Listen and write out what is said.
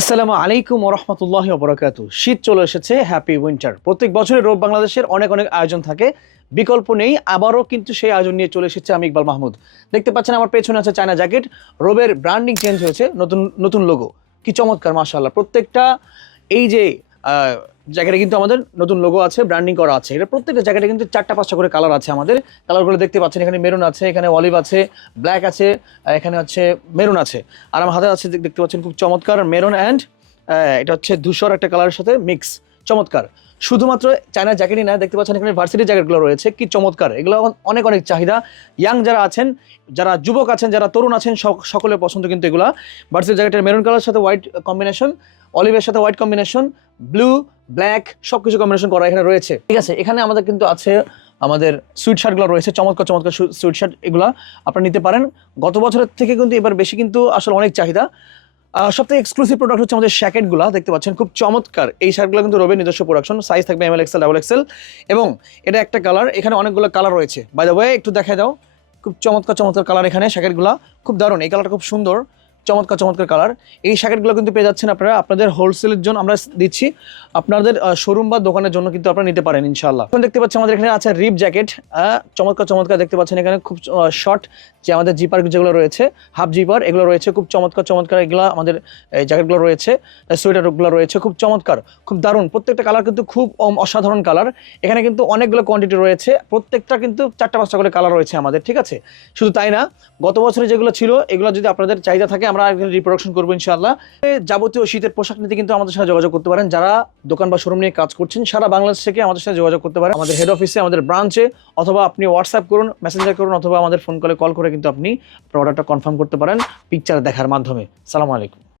আসসালামু আলাইকুম রহমতুল্লাহ অবরাকাত শীত চলে এসেছে হ্যাপি উইন্টার প্রত্যেক বছরের রোব বাংলাদেশের অনেক অনেক আয়োজন থাকে, বিকল্প নেই, আবারও কিন্তু সেই আয়োজন নিয়ে চলে এসেছে আমি ইকবাল মাহমুদ। দেখতে পাচ্ছেন আমার পেছনে আছে চায়না জ্যাকেট রোবের ব্র্যান্ডিং চেঞ্জ হয়েছে, নতুন নতুন লোগো কি চমৎকার মাসা প্রত্যেকটা, এই যে জ্যাকেটে কিন্তু আমাদের নতুন লোগো আছে ব্র্যান্ডিং করা আছে। এটা প্রত্যেকটা জ্যাকেটে কিন্তু চারটা পাঁচটা করে কালার আছে আমাদের। কালারগুলো দেখতে পাচ্ছেন, এখানে মেরুন আছে, এখানে অলিভ আছে ব্ল্যাক আছে এখানে হচ্ছে মেরুন আছে। আর আমার হাতে আছে, দেখ- দেখতে পাচ্ছেন খুব চমৎকার মেরুন অ্যান্ড এটা হচ্ছে ধূসর একটা কালারের সাথে মিক্স চমৎকার। শুধুমাত্র চায়না জ্যাকেটই না, দেখতে পাচ্ছেন এখানে ভার্সিটি জ্যাকেটগুলো রয়েছে, কি চমৎকার। এগুলো অনেক অনেক চাহিদা। ইয়াং যারা আছেন, যারা যুবক আছেন, যারা তরুণ আছেন, সক- সকলের পছন্দ কিন্তু এগুলা। ভার্সিটি জ্যাকেটের মেরুন কালারের সাথে হোয়াইট কম্বিনেশন অলিভের সাথে হোয়াইট কম্বিনেশন, ব্লু, ব্ল্যাক সব কিছু কম্বিনেশন করা এখানে রয়েছে। ঠিক আছে, এখানে আমাদের কিন্তু আছে আমাদের সুইট শার্টগুলো রয়েছে, চমৎকার চমৎকার সুইট শার্ট এগুলো আপনারা নিতে পারেন। গত বছরের থেকে কিন্তু এবার বেশি কিন্তু আসলে অনেক চাহিদা। সব থেকে এক্সক্লুসিভ প্রোডাক্ট হচ্ছে আমাদের শ্যাকেটগুলো, দেখতে পাচ্ছেন, খুব চমৎকার। এই শার্টগুলো কিন্তু রবির নিজস্ব প্রোডাকশন সাইজ থাকবে M L XL double XL এবং এটা একটা কালার এখানে অনেকগুলো কালার রয়েছে। বাই দ্য ওয়ে একটু দেখা দাও, খুব চমৎকার চমৎকার কালার এখানে, শ্যাকেটগুলো। খুব দারুণ, এই কালারটা খুব সুন্দর। চমৎকার চমৎকার কালার এই শ্যাকেটগুলো কিন্তু পেয়ে যাচ্ছেন আপনারা। আপনাদের হোলসেলের জন্য আমরা দিচ্ছি। আপনাদের শোরুম বা দোকানের জন্য কিন্তু আপনারা নিতে পারেন ইনশাল্লাহ এখন দেখতে পাচ্ছেন আমাদের এখানে আছে রিপ জ্যাকেট চমৎকার চমৎকার দেখতে পাচ্ছেন এখানে খুব শর্ট যে আমাদের জিপার যেগুলো রয়েছে হাফ জিপার এগুলো রয়েছে খুব চমৎকার চমৎকার এগুলো আমাদের এই জ্যাকেটগুলো রয়েছে সোয়েটারগুলো রয়েছে, খুব চমৎকার, খুব দারুণ। প্রত্যেকটা কালার কিন্তু খুব অসাধারণ কালার এখানে কিন্তু অনেকগুলো কোয়ান্টিটি রয়েছে। প্রত্যেকটা কিন্তু চারটা পাঁচটা করে কালার রয়েছে আমাদের, ঠিক আছে? শুধু তাই না, গত বছরে যেগুলো ছিল, এগুলো যদি আপনাদের চাহিদা থাকে আমরা রিপ্রোডাকশন করব ইনশাল্লাহ যাবতীয় শীতের পোশাক নিতে কিন্তু আমাদের সাথে যোগাযোগ করতে পারেন। যারা দোকান বা শোরুম নিয়ে কাজ করছেন, সারা বাংলাদেশ থেকে আমাদের সাথে যোগাযোগ করতে পারেন। আমাদের হেড অফিসে আমাদের ব্রাঞ্চে অথবা আপনি হোয়াটসঅ্যাপ করুন মেসেঞ্জার করুন, অথবা আমাদের ফোন কলে কল করে কিন্তু আপনি প্রোডাক্টটা কনফার্ম করতে পারেন পিকচার দেখার মাধ্যমে। সালাম আলাইকুম।